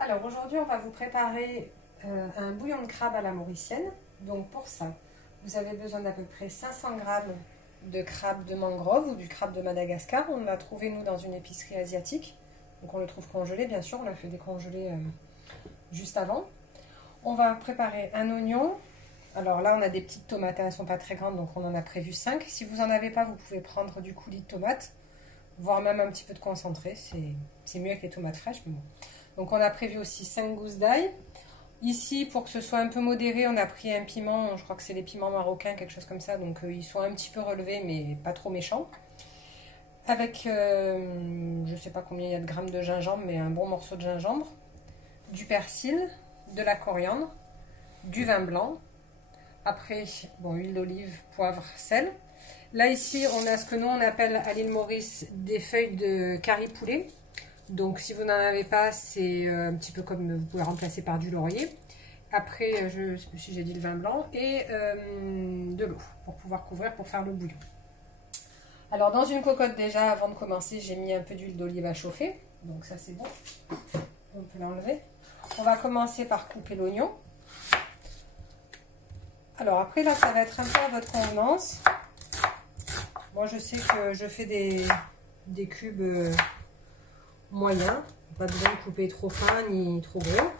Alors aujourd'hui, on va vous préparer un bouillon de crabe à la mauricienne. Donc pour ça, vous avez besoin d'à peu près 500 g de crabe de mangrove ou du crabe de Madagascar. On l'a trouvé nous dans une épicerie asiatique. Donc on le trouve congelé, bien sûr, on l'a fait décongeler juste avant. On va préparer un oignon. Alors là, on a des petites tomates, elles ne sont pas très grandes, donc on en a prévu 5. Si vous n'en avez pas, vous pouvez prendre du coulis de tomates, voire même un petit peu de concentré. C'est mieux avec les tomates fraîches, mais bon. Donc on a prévu aussi 5 gousses d'ail. Ici, pour que ce soit un peu modéré, on a pris un piment, je crois que c'est les piments marocains, quelque chose comme ça. Donc ils sont un petit peu relevés, mais pas trop méchants. Avec, je ne sais pas combien il y a de grammes de gingembre, mais un bon morceau de gingembre. Du persil, de la coriandre, du vin blanc. Après, bon, huile d'olive, poivre, sel. Là, ici, on a ce que nous, on appelle à l'île Maurice des feuilles de curry poulet. Donc, si vous n'en avez pas, c'est un petit peu comme vous pouvez remplacer par du laurier. Après, si j'ai dit le vin blanc et de l'eau pour pouvoir couvrir, pour faire le bouillon. Alors, dans une cocotte, déjà, avant de commencer, j'ai mis un peu d'huile d'olive à chauffer. Donc, ça, c'est bon. On peut l'enlever. On va commencer par couper l'oignon. Alors, après, là, ça va être un peu à votre convenance. Moi, je sais que je fais des cubes moyens. Pas besoin de couper trop fin ni trop gros.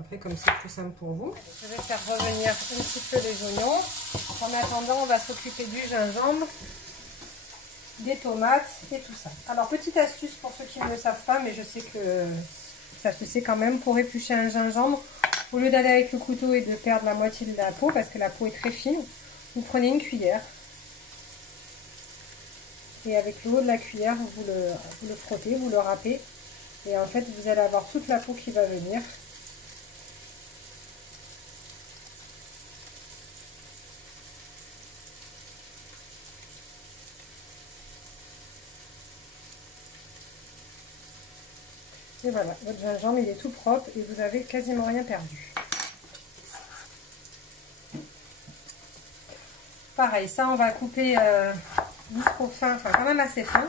Après, comme c'est plus simple pour vous. Je vais faire revenir un petit peu les oignons. En attendant, on va s'occuper du gingembre, des tomates et tout ça. Alors, petite astuce pour ceux qui ne le savent pas, mais je sais que ça se sait quand même. Pour éplucher un gingembre, au lieu d'aller avec le couteau et de perdre la moitié de la peau, parce que la peau est très fine, vous prenez une cuillère. Et avec le haut de la cuillère, vous le frottez, vous le râpez. Et en fait, vous allez avoir toute la peau qui va venir. Et voilà, votre gingembre, il est tout propre et vous avez quasiment rien perdu. Pareil, ça, on va couper jusqu'au fin, enfin quand même assez fin,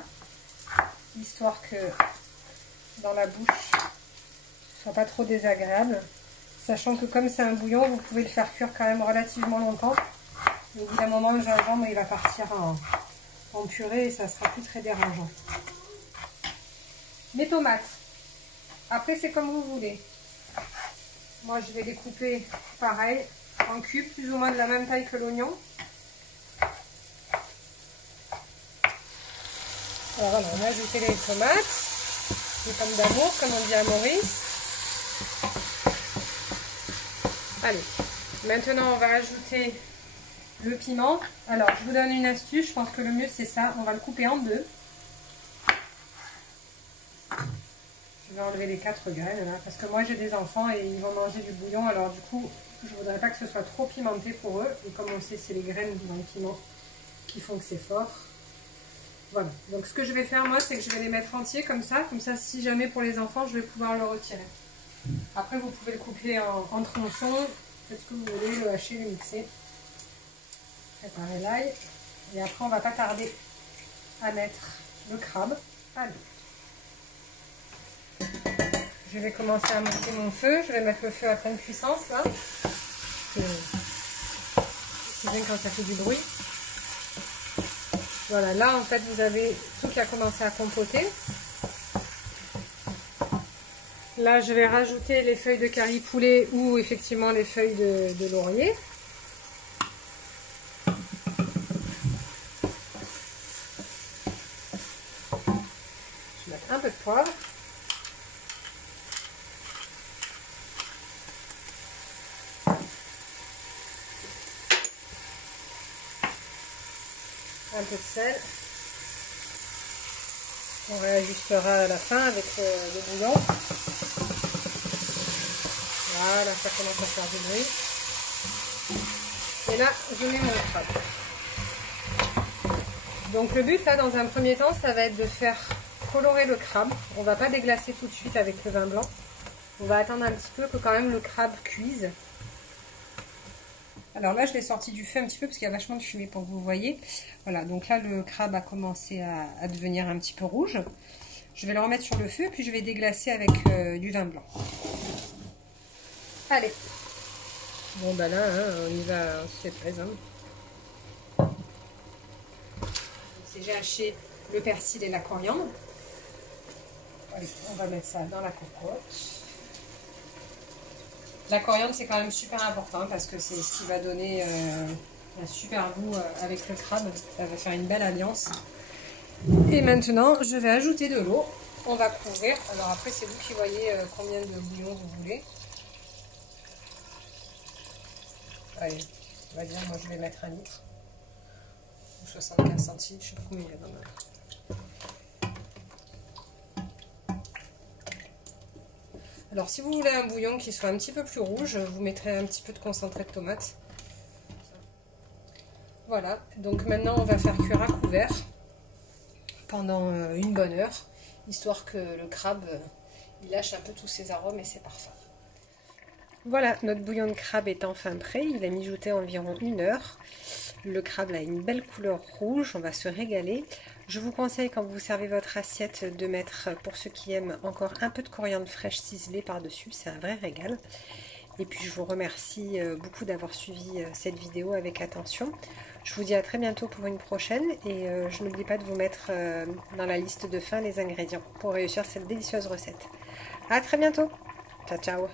histoire que dans la bouche, ce soit pas trop désagréable. Sachant que comme c'est un bouillon, vous pouvez le faire cuire quand même relativement longtemps. Et au bout d'un moment, le gingembre, il va partir en purée et ça sera plus très dérangeant. Les tomates. Après, c'est comme vous voulez. Moi, je vais les couper pareil, en cubes, plus ou moins de la même taille que l'oignon. Alors voilà, on a ajouté les tomates, les pommes d'amour, comme on dit à Maurice. Allez, maintenant on va ajouter le piment. Alors, je vous donne une astuce, je pense que le mieux c'est ça, on va le couper en deux. Je vais enlever les 4 graines là, parce que moi j'ai des enfants et ils vont manger du bouillon, alors du coup, je ne voudrais pas que ce soit trop pimenté pour eux. Et comme on sait, c'est les graines dans le piment qui font que c'est fort. Voilà, donc ce que je vais faire moi, c'est que je vais les mettre entiers comme ça si jamais pour les enfants, je vais pouvoir le retirer. Après, vous pouvez le couper en tronçons, faites ce que vous voulez, le hacher, le mixer. Préparez l'ail. Et après, on va pas tarder à mettre le crabe. Allez. Je vais commencer à monter mon feu, je vais mettre le feu à pleine puissance là. C'est bien quand ça fait du bruit. Voilà, là en fait vous avez tout qui a commencé à compoter. Là je vais rajouter les feuilles de curry poulet ou effectivement les feuilles de laurier. Je vais mettre un peu de poivre. Un peu de sel. On réajustera à la fin avec le bouillon. Voilà, ça commence à faire du bruit. Et là, je mets mon crabe. Donc le but là, dans un premier temps, ça va être de faire colorer le crabe. On ne va pas déglacer tout de suite avec le vin blanc. On va attendre un petit peu que quand même le crabe cuise. Alors là, je l'ai sorti du feu un petit peu parce qu'il y a vachement de fumée pour que vous voyez. Voilà, donc là, le crabe a commencé à devenir un petit peu rouge. Je vais le remettre sur le feu, puis je vais déglacer avec du vin blanc. Allez. Bon bah là, hein, on y va, on se fait plaisir. J'ai haché le persil et la coriandre. Allez, on va mettre ça dans la cocotte. La coriandre, c'est quand même super important parce que c'est ce qui va donner un super goût avec le crabe. Ça va faire une belle alliance. Et maintenant, je vais ajouter de l'eau. On va couvrir. Alors après, c'est vous qui voyez combien de bouillon vous voulez. Allez, on va dire, moi je vais mettre 1 litre. Ou 75 centilitres, je sais pas combien il y a dans ma... Alors si vous voulez un bouillon qui soit un petit peu plus rouge, vous mettrez un petit peu de concentré de tomate. Voilà, donc maintenant on va faire cuire à couvert pendant une bonne heure, histoire que le crabe il lâche un peu tous ses arômes et c'est parfait. Voilà, notre bouillon de crabe est enfin prêt, il a mijoté environ 1 heure. Le crabe a une belle couleur rouge, on va se régaler. Je vous conseille quand vous servez votre assiette de mettre, pour ceux qui aiment, encore un peu de coriandre fraîche ciselée par-dessus, c'est un vrai régal. Et puis je vous remercie beaucoup d'avoir suivi cette vidéo avec attention. Je vous dis à très bientôt pour une prochaine et je n'oublie pas de vous mettre dans la liste de fin les ingrédients pour réussir cette délicieuse recette. À très bientôt, ciao ciao.